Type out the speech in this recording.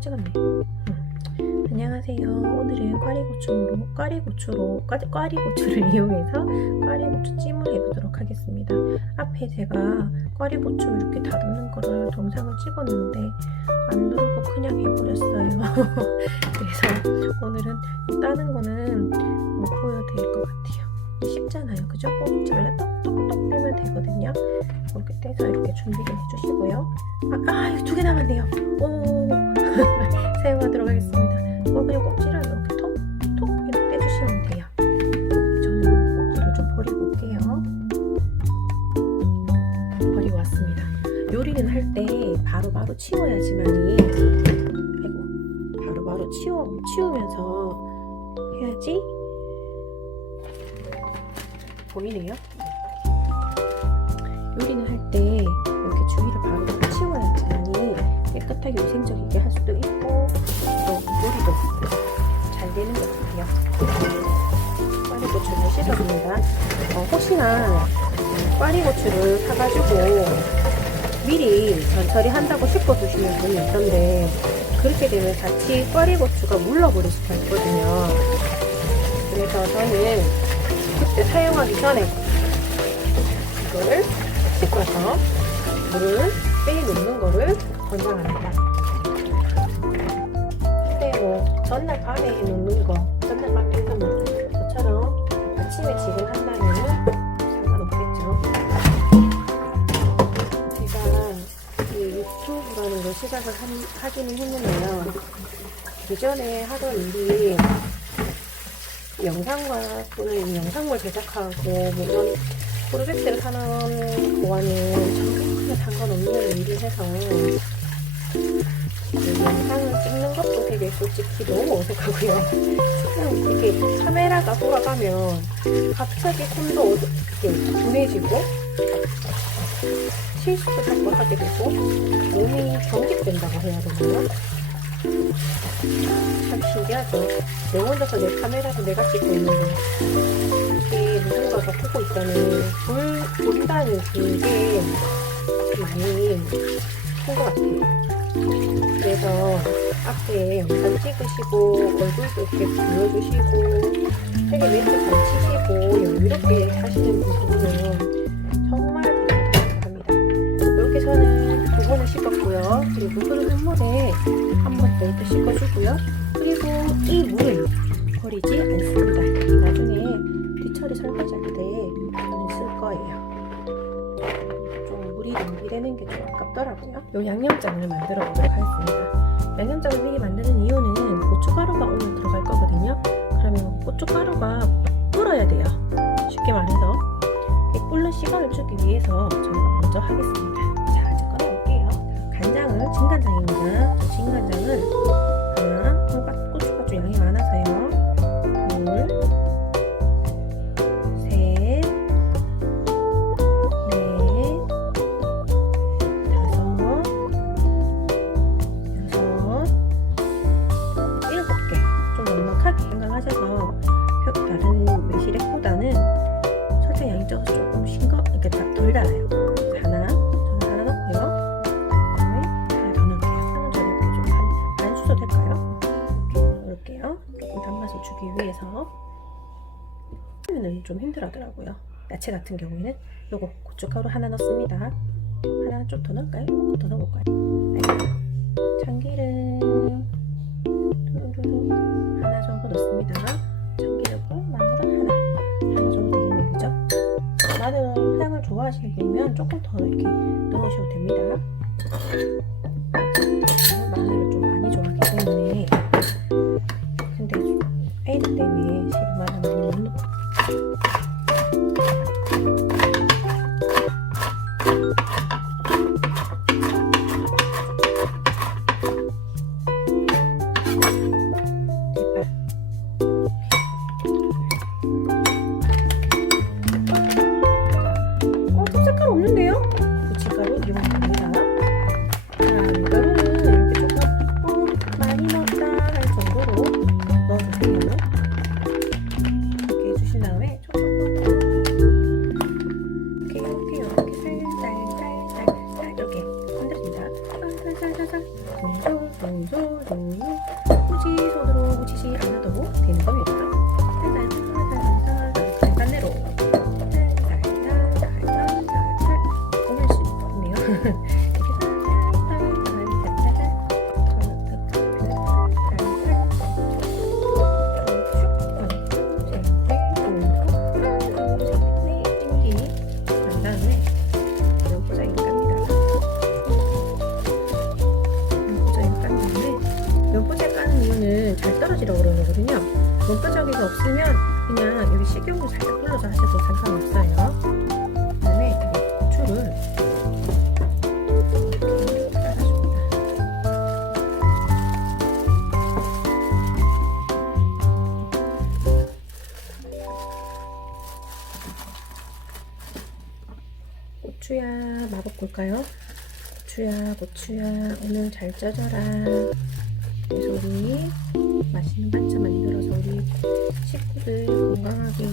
찍었네. 음. 안녕하세요. 오늘은 꽈리고추로 꽈리고추로 꽈, 꽈리고추를 이용해서 꽈리고추 찜을 해보도록 하겠습니다. 앞에 제가 꽈리고추 이렇게 다듬는 거를 동상을 찍었는데 안 누르고 그냥 해버렸어요. 그래서 오늘은 따는 거는 못 보여드릴 것 같아요. 쉽잖아요, 그죠? 꼬집지만 똑똑똑 빼면 되거든요. 이렇게 떼서 이렇게 준비를 해주시고요. 아, 아 이거 두 개 남았네요. 오. 사용하도록 하겠습니다. 이걸 그냥 꼭지를 이렇게 톡톡 이렇게 떼주시면 돼요. 저는 꼭지를 좀 버리고 올게요. 버리고 왔습니다. 요리는 할 때 바로바로 치워야지만이 바로바로 치워 치우면서 해야지 보이네요. 요리는 할때 이렇게 주위를 바로 치워야지만이 깨끗하게 위생적이게 할 수도 있고 또 요리도 잘 되는 것 같아요. 꽈리고추를 씻어줍니다. 어, 혹시나 꽈리고추를 사가지고 미리 전처리 한다고 씻어두시는 분이 있던데 그렇게 되면 같이 꽈리고추가 물러버릴 수가 있거든요. 그래서 저는 그때 사용하기 전에 이거를 씻어서 물을 빼놓는 거를 권장합니다. 근데 뭐 전날 밤에 놓는 거, 걸 시작을 한, 하기는 했는데요. 그 전에 하던 일이 영상과 또는 영상물 제작하고 뭐 이런 프로젝트를 하는 거와는 전혀 상관없는 일을 해서 그 영상을 찍는 것도 되게 솔직히 너무 어색하고요. 이렇게 카메라가 돌아가면 갑자기 손도 이렇게 둔해지고 실수도 자꾸 하게 되고 몸이 경직된다고 해야 되나요? 참 신기하죠. 내 혼자서 내 카메라도 내가 찍고 있는데 이게 누군가가 보고 있다는 볼, 본다는 그게 많이 큰 것 같아요. 그래서 앞에 영상 찍으시고 얼굴도 이렇게 보여주시고 되게 멘트 잘 치시고 여유롭게 하시는 분들은 씻었고요. 그리고 흐르는 물에 한 번 더 이렇게 씻어주고요. 그리고 이 물을 버리지 않습니다. 나중에 뒤처리 설거지할 때 저는 쓸 거예요. 좀 물이 낭비되는 게 좀 아깝더라고요. 요 양념장을 만들어 보도록 하겠습니다. 양념장을 미리 만드는 이유는 고춧가루가 오늘 들어갈 거거든요. 그러면 고춧가루가 불어야 돼요. 쉽게 말해서 이 끓는 시간을 주기 위해서 저희가 먼저 하겠습니다. 좀 힘들하더라고요. 야채 같은 경우에는 요거 고춧가루 하나 넣습니다. 하나 좀 더 넣을까요? 더 넣어볼까요? 아이고. 참기름 하나 정도 넣습니다. 참기름과 마늘은 하나 하나 정도 되겠네요, 그죠? 마늘 향을 좋아하시는 분이면 조금 더 이렇게 넣으셔도 됩니다. 떨어지라고 그러는 거거든요. 면포장이가 없으면 그냥 여기 식용유 살짝 불러서 하셔도 상관없어요. 고추야 마법 볼까요? 고추야 고추야 오늘 잘 쪄져라 그래서 우리 맛있는 반찬 만들어서 우리 식구들 건강하게 해